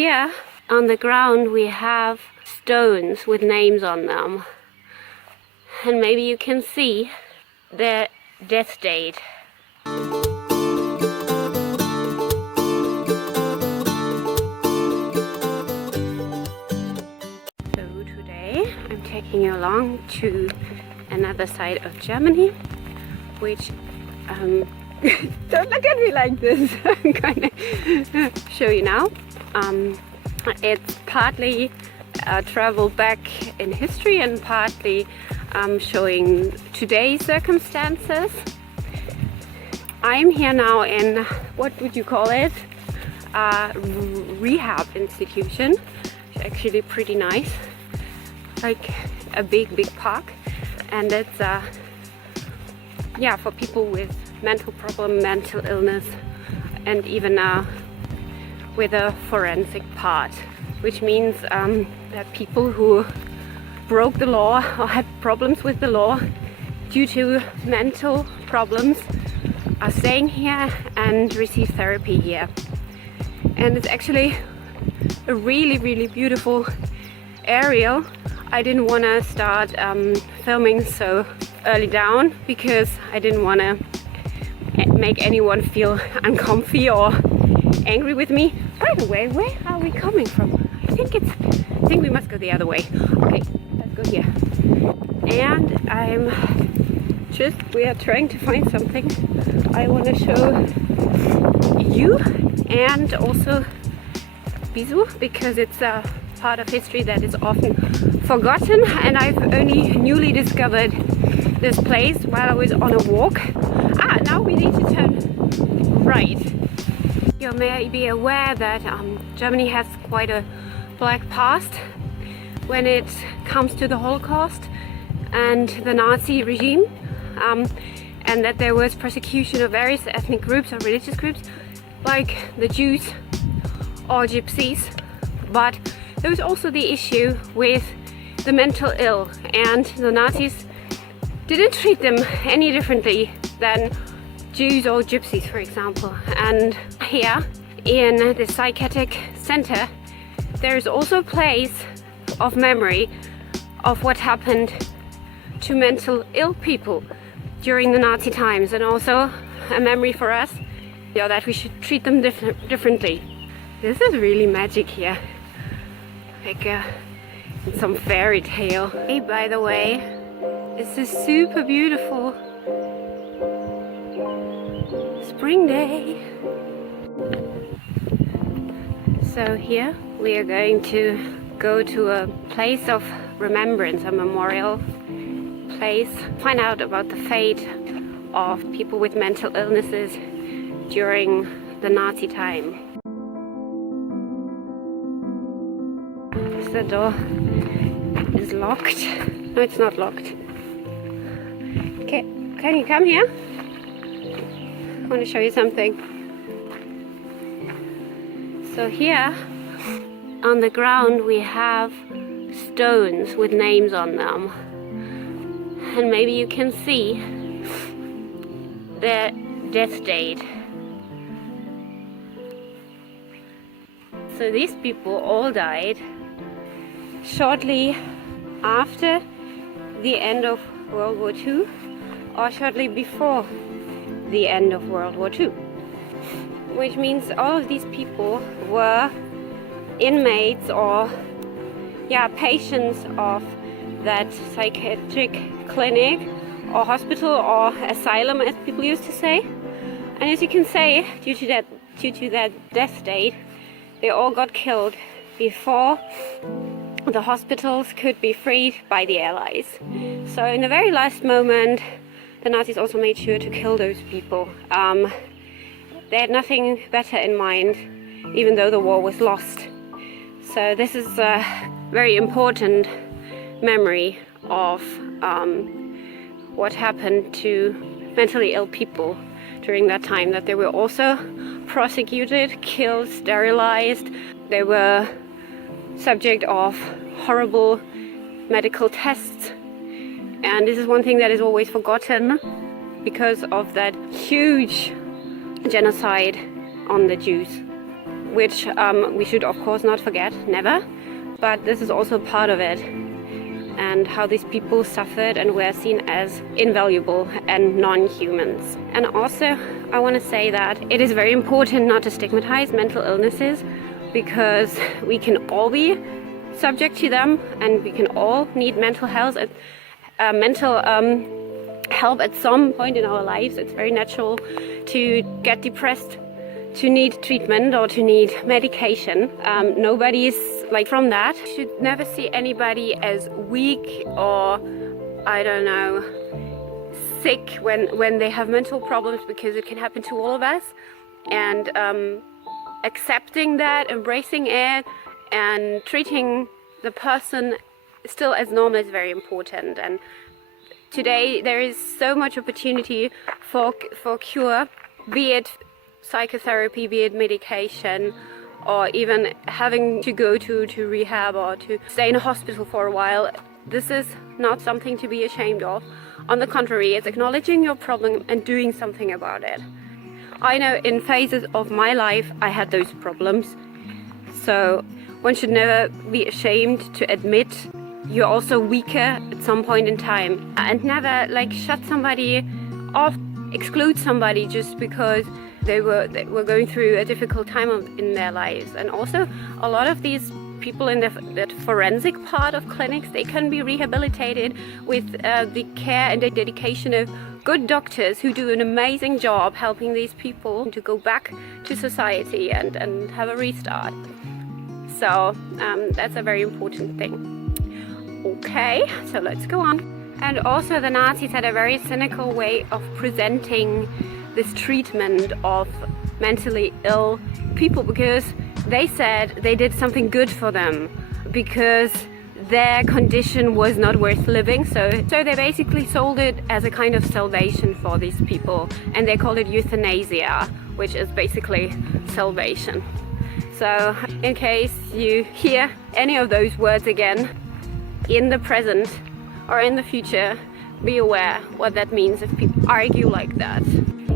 Here on the ground we have stones with names on them, and maybe you can see their death date. So today I'm taking you along to another side of Germany, which don't look at me like this. I'm gonna show you now. It's partly travel back in history and partly showing today's circumstances. I'm here now in, what would you call it? A rehab institution. It's actually pretty nice, like a big park, and it's yeah, for people with mental problem, mental illness, and even with a forensic part, which means that people who broke the law or had problems with the law due to mental problems are staying here and receive therapy here. And it's actually a really beautiful area. I didn't want to start filming so early down because I didn't want to make anyone feel uncomfy or angry with me. By the way, where are we coming from? I think we must go the other way. Okay, let's go here. And we are trying to find something I want to show you and also Bisu, because it's a part of history that is often forgotten, and I've only newly discovered this place while I was on a walk. Now we need to turn right. You may be aware that Germany has quite a black past when it comes to the Holocaust and the Nazi regime, and that there was persecution of various ethnic groups or religious groups like the Jews or Gypsies, but there was also the issue with the mental ill, and the Nazis didn't treat them any differently than Jews or Gypsies, for example. And here in the psychiatric center there is also a place of memory of what happened to mental ill people during the Nazi times, and also a memory for us, you know, that we should treat them differently. This is really magic here, like in some fairy tale. Hey, by the way, this is super beautiful spring day. So here we are going to go to a place of remembrance, a memorial place, find out about the fate of people with mental illnesses during the Nazi time. The door is locked. No, it's not locked. Okay, can you come here? I want to show you something. So here on the ground we have stones with names on them, and maybe you can see their death date. So these people all died shortly after the end of World War II or shortly before the end of World War II, which means all of these people were inmates or patients of that psychiatric clinic or hospital or asylum, as people used to say. And as you can say, due to that death date, they all got killed before the hospitals could be freed by the Allies. So in the very last moment, the Nazis also made sure to kill those people. They had nothing better in mind, even though the war was lost. So this is a very important memory of what happened to mentally ill people during that time, that they were also prosecuted, killed, sterilized. They were subject of horrible medical tests, and this is one thing that is always forgotten because of that huge genocide on the Jews. which we should of course not forget, never. But this is also part of it, and how these people suffered and were seen as invaluable and non-humans. And also, I want to say that it is very important not to stigmatize mental illnesses, because we can all be subject to them, and we can all need mental health, mental help at some point in our lives. It's very natural to get depressed, to need treatment or to need medication. Nobody is like from that. You should never see anybody as weak or, I don't know, sick when they have mental problems, because it can happen to all of us. And accepting that, embracing it, and treating the person still as normal is very important. And today there is so much opportunity for cure, be it psychotherapy, be it medication, or even having to go to rehab or to stay in a hospital for a while. This is not something to be ashamed of. On the contrary, it's acknowledging your problem and doing something about it. I know in phases of my life I had those problems, so one should never be ashamed to admit you're also weaker at some point in time, and never like shut somebody off, exclude somebody just because they were going through a difficult time in their lives. And also, a lot of these people in that forensic part of clinics, they can be rehabilitated with the care and the dedication of good doctors who do an amazing job helping these people to go back to society and have a restart. So that's a very important thing. Okay, so let's go on. And also, the Nazis had a very cynical way of presenting this treatment of mentally ill people, because they said they did something good for them because their condition was not worth living. So they basically sold it as a kind of salvation for these people, and they called it euthanasia, which is basically salvation. So in case you hear any of those words again in the present or in the future, be aware what that means if people argue like that.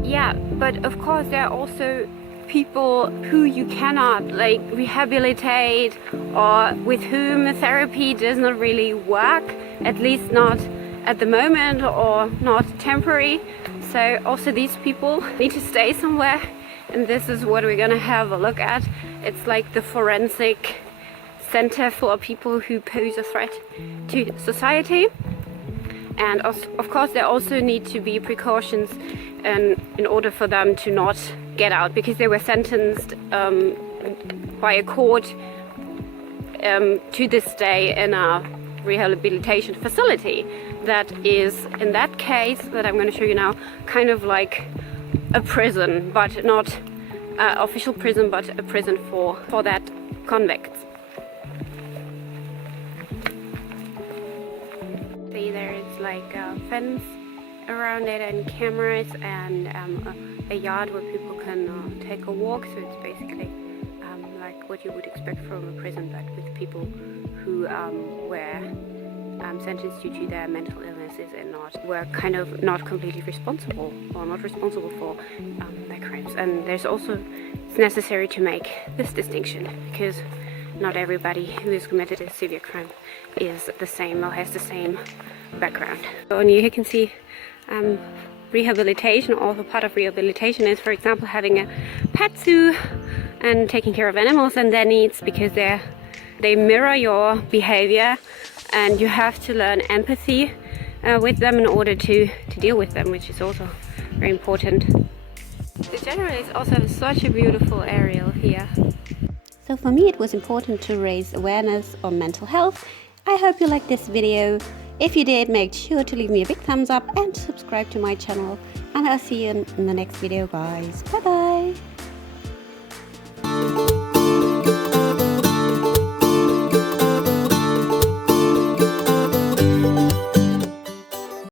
Yeah, but of course there are also people who you cannot like rehabilitate, or with whom therapy does not really work, at least not at the moment, or not temporary. So also these people need to stay somewhere, and this is what we're gonna have a look at. It's like the forensic center for people who pose a threat to society. And of course there also need to be precautions in order for them to not get out, because they were sentenced by a court to this day in a rehabilitation facility that is, in that case that I'm going to show you now, kind of like a prison, but not official prison, but a prison for that convicts. See, there is like a fence around it and cameras, and a yard where people can take a walk. So it's basically like what you would expect from a prison, but with people who were sentenced due to their mental illnesses and were kind of not completely responsible, or not responsible for their crimes. And there's also, it's necessary to make this distinction, because not everybody who has committed a severe crime is the same or has the same background. So here you can see rehabilitation. Also part of rehabilitation is, for example, having a pet zoo and taking care of animals and their needs, because they mirror your behavior, and you have to learn empathy with them in order to deal with them, which is also very important. The general is also such a beautiful area here. So for me it was important to raise awareness on mental health. I hope you liked this video. If you did, make sure to leave me a big thumbs up and subscribe to my channel, and I'll see you in the next video, guys. Bye bye.